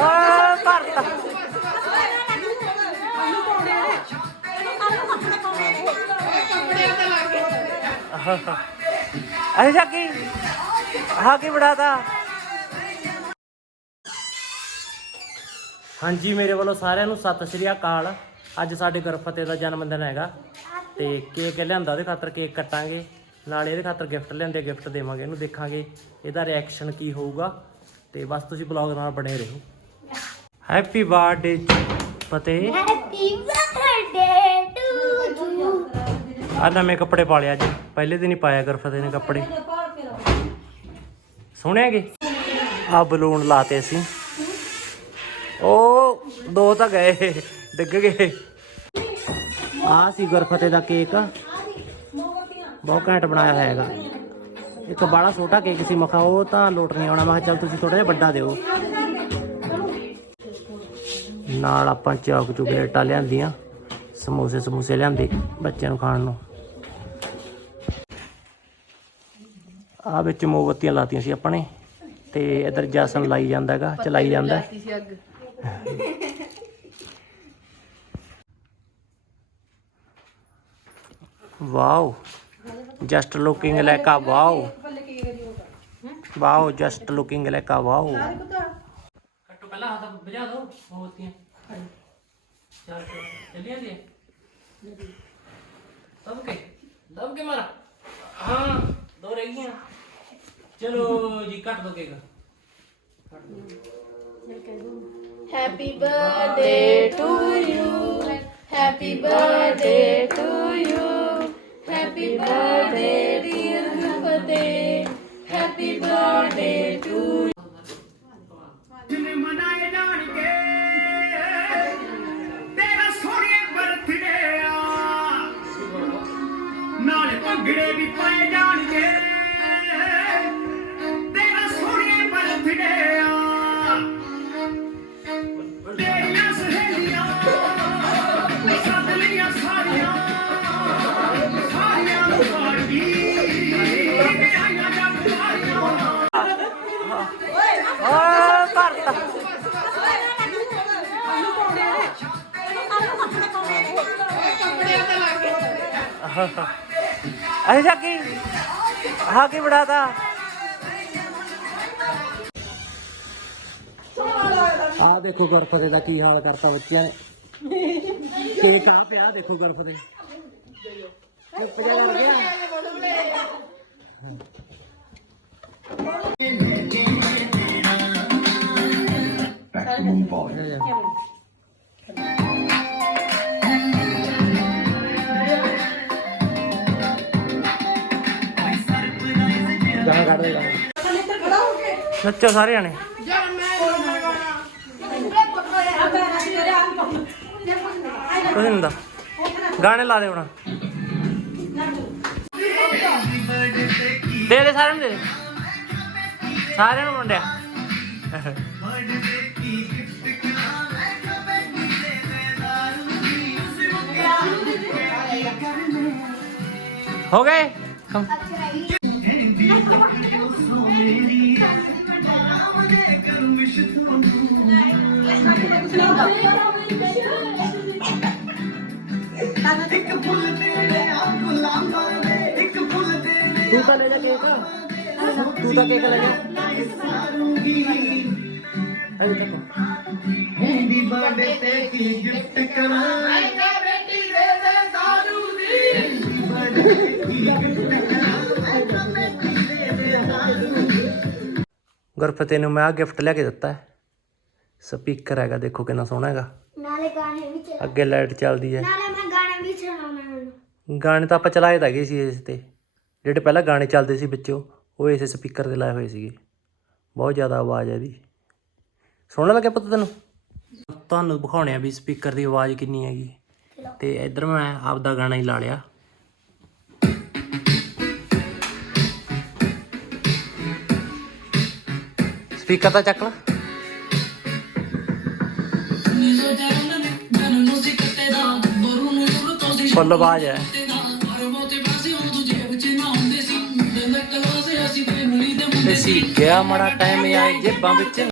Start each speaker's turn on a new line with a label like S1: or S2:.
S1: ਓਏ ਭਰਤਾ ਅੱਛਾ ਕੀ? ਹਾਂ ਕੀ ਬੜਾਤਾ ਹਾਂਜੀ, ਮੇਰੇ ਵੱਲੋਂ ਸਾਰਿਆਂ ਨੂੰ ਸਤਿ ਸ਼੍ਰੀ ਅਕਾਲ। ਅੱਜ ਸਾਡੇ ਗੁਰਫਤਿਹ ਦਾ ਜਨਮ ਦਿਨ ਹੈਗਾ ਤੇ ਕੇਕ ਲਿਆਂਦਾ, ਉਹਦੇ ਖਾਤਰ ਕੇਕ ਕੱਟਾਂਗੇ। ਨਾਲੇ ਇਹਦੇ ਖਾਤਰ ਗਿਫਟ ਲਿਆਂਦੇ ਗਿਫਟ ਦੇਵਾਂਗੇ, ਇਹਨੂੰ ਦੇਖਾਂਗੇ। ਇਹਦਾ ਰਿਐਕਸ਼ਨ ਕੀ ਹੋਊਗਾ? ਤੇ ਬਸ ਤੁਸੀਂ ਬਲੌਗ ਨਾਲ ਬਣੇ ਰਹੋ। Happy birthday Fateh
S2: Happy birthday to you.
S1: ਆ ਨਵੇਂ ਕੱਪੜੇ ਪਾ ਲਿਆ ਅੱਜ। ਪਹਿਲੇ ਦਿਨ ਹੀ ਪਾਇਆ ਗੁਰਫਤਿਹ ਨੇ ਕੱਪੜੇ। ਸੁਣਿਆਗੇ ਆ ਬਲੂਨ ਲਾਤੇ ਅਸੀਂ। ਉਹ ਦੋ ਤਾਂ ਗਏ ਡਿੱਗ ਗਏ। ਆ ਸੀ ਗੁਰਫਤਿਹ ਦਾ ਕੇਕ। ਬਹੁਤ ਘੈਂਟ ਬਣਾਇਆ ਹੋਇਆ ਹੈਗਾ। ਇੱਕ ਬੜਾ ਛੋਟਾ ਕੇਕ ਸੀ ਮਖਾ ਉਹ ਤਾਂ ਲੋਟ ਨਹੀਂ ਆਉਣਾ ਮੈਂ ਕਿਹਾ ਚੱਲ ਤੁਸੀਂ ਥੋੜਾ ਜਿਹਾ ਵੱਡਾ ਦਿਓ। ਨਾਲ ਆਪਾਂ ਚੌਕ ਚੁਕਲੇਟਾਂ ਲਿਆਂਦੀਆਂ ਸਮੋਸੇ ਸਮੂਸੇ ਲਿਆਂਦੇ ਬੱਚਿਆਂ ਨੂੰ ਖਾਣ ਨੂੰ। ਆ ਵਿੱਚ ਮੋਮਬੱਤੀਆਂ ਲਾਤੀਆਂ ਸੀ ਆਪਣੇ ਤੇ ਇਧਰ ਜਸਨ ਲਾਈ ਜਾਂਦਾ ਹੈਗਾ ਚਲਾਈ ਜਾਂਦਾ। Wow just looking like a wow. Wow just looking like a wow. ਕੱਟੋ ਪਹਿਲਾਂ ਹੱਥ ਵਜਾ ਦਿਓ ਮੋਮਬੱਤੀਆਂ ਚੱਲ ਚੱਲੀਆਂ ਜੀ। ਦਬ ਕੇ ਦਬ ਕੇ ਮਾਰਾ। ਹਾਂ ਦੋ ਰਹਿ ਗਈਆਂ। ਚਲੋ ਜੀ ਕੱਟ ਦੋ cake.
S3: Happy birthday to you. Happy birthday to you. Happy birthday dear
S4: ਭੰਗੜੇ ਵੀ ਪਾਏ ਜਾਣਗੇ। ਤੇਰਾ ਸੋਹਣੇ ਬਰਥਡੇ ਆ। ਤੇਰੀਆਂ ਸਹੇਲੀਆਂ ਸੱਦ ਲੀਆਂ ਸਾਰੀਆਂ ਸਾਰੀਆਂ ਨੂੰ ਪਾਰਟੀ ਆਈਆਂ ਜੱਗ ਸਾਰੀਆਂ
S1: ਓਏ ਭਰਤਾ ਅੱਛਾ ਕੀ ਹਾਂ ਕੀ ਬੜਾਤਾ ਆ ਦੇਖੋ ਗੁਰਫਤੇ ਦਾ ਕੀ ਹਾਲ ਕਰਤਾ ਬੱਚਿਆਂ ਨੇ। ਕੇਕ ਆ ਪਿਆ ਦੇਖੋ ਗੁਰਫਤੇ ਚੁੱਪ ਜਾ ਕਰ ਨੱਚੋ ਸਾਰੇ ਜਾਣੇ ਕੁਝ ਨਹੀਂ ਹੁੰਦਾ। ਗਾਣੇ ਲਾ ਦੇ ਹੁਣ। ਦੇ ਦੇ ਸਾਰਿਆਂ ਨੂੰ, ਦੇ ਦੇ। ਸਾਰਿਆਂ ਨੂੰ ਮੁੰਡਿਆ। ਹੋ ਗਏ? ਕਮ ਤੂੰ ਤਾਂ ਲੈ ਜਾ ਕੇਕ ਤੂੰ ਤਾਂ ਕੇਕ ਲੈ ਜਾ ਅਰੇ ਦੇਖੋ
S4: ਹੈਪੀ
S1: ਗੁਰਫਤਿਹ ਨੂੰ ਮੈਂ ਆ ਗਿਫਟ ਲਿਆ ਕੇ ਦਿੱਤਾ ਹੈ। ਸਪੀਕਰ ਹੈਗਾ ਦੇਖੋ ਕਿੰਨਾ ਸੋਹਣਾ ਹੈਗਾ।
S2: ਨਾਲੇ ਗਾਣੇ ਵੀ ਚਲਾ
S1: ਅੱਗੇ ਲਾਈਟ ਚੱਲਦੀ ਹੈ।
S2: ਨਾਲੇ ਮੈਂ ਗਾਣੇ ਵੀ ਚਲਾਉਣਾ ਹੁਣ।
S1: ਗਾਣੇ ਤਾਂ ਆਪਾਂ ਚਲਾਏ ਤਾਂ ਗਏ ਸੀ ਇਸ ਤੇ। ਜਿਹੜੇ ਪਹਿਲਾਂ ਗਾਣੇ ਚੱਲਦੇ ਸੀ ਵਿੱਚੋਂ ਉਹ ਇਸੇ ਸਪੀਕਰ ਤੇ ਲਾਏ ਹੋਏ ਸੀਗੇ। ਬਹੁਤ ਜ਼ਿਆਦਾ ਆਵਾਜ਼ ਹੈ ਇਹਦੀ। ਸੋਹਣਾ ਲੱਗਿਆ ਪੁੱਤ ਤੈਨੂੰ? ਤੁਹਾਨੂੰ ਦਿਖਾਉਣੇ ਆ ਵੀ ਸਪੀਕਰ ਦੀ ਆਵਾਜ਼ ਕਿੰਨੀ ਹੈਗੀ। ਤੇ ਇੱਧਰ ਮੈਂ ਆਪਦਾ ਗਾਣਾ ਹੀ ਲਾ ਲਿਆ। ਸਪੀਕਰ ਤਾਂ ਚੱਕ ਲਾ। ਫੁੱਲ ਆਵਾਜ਼ ਹੈ। ਤੇ ਸੀ ਗਿਆ ਮੜਾ ਟਾਈਮ ਆਏ ਜੇਬਾਂ ਵਿੱਚ।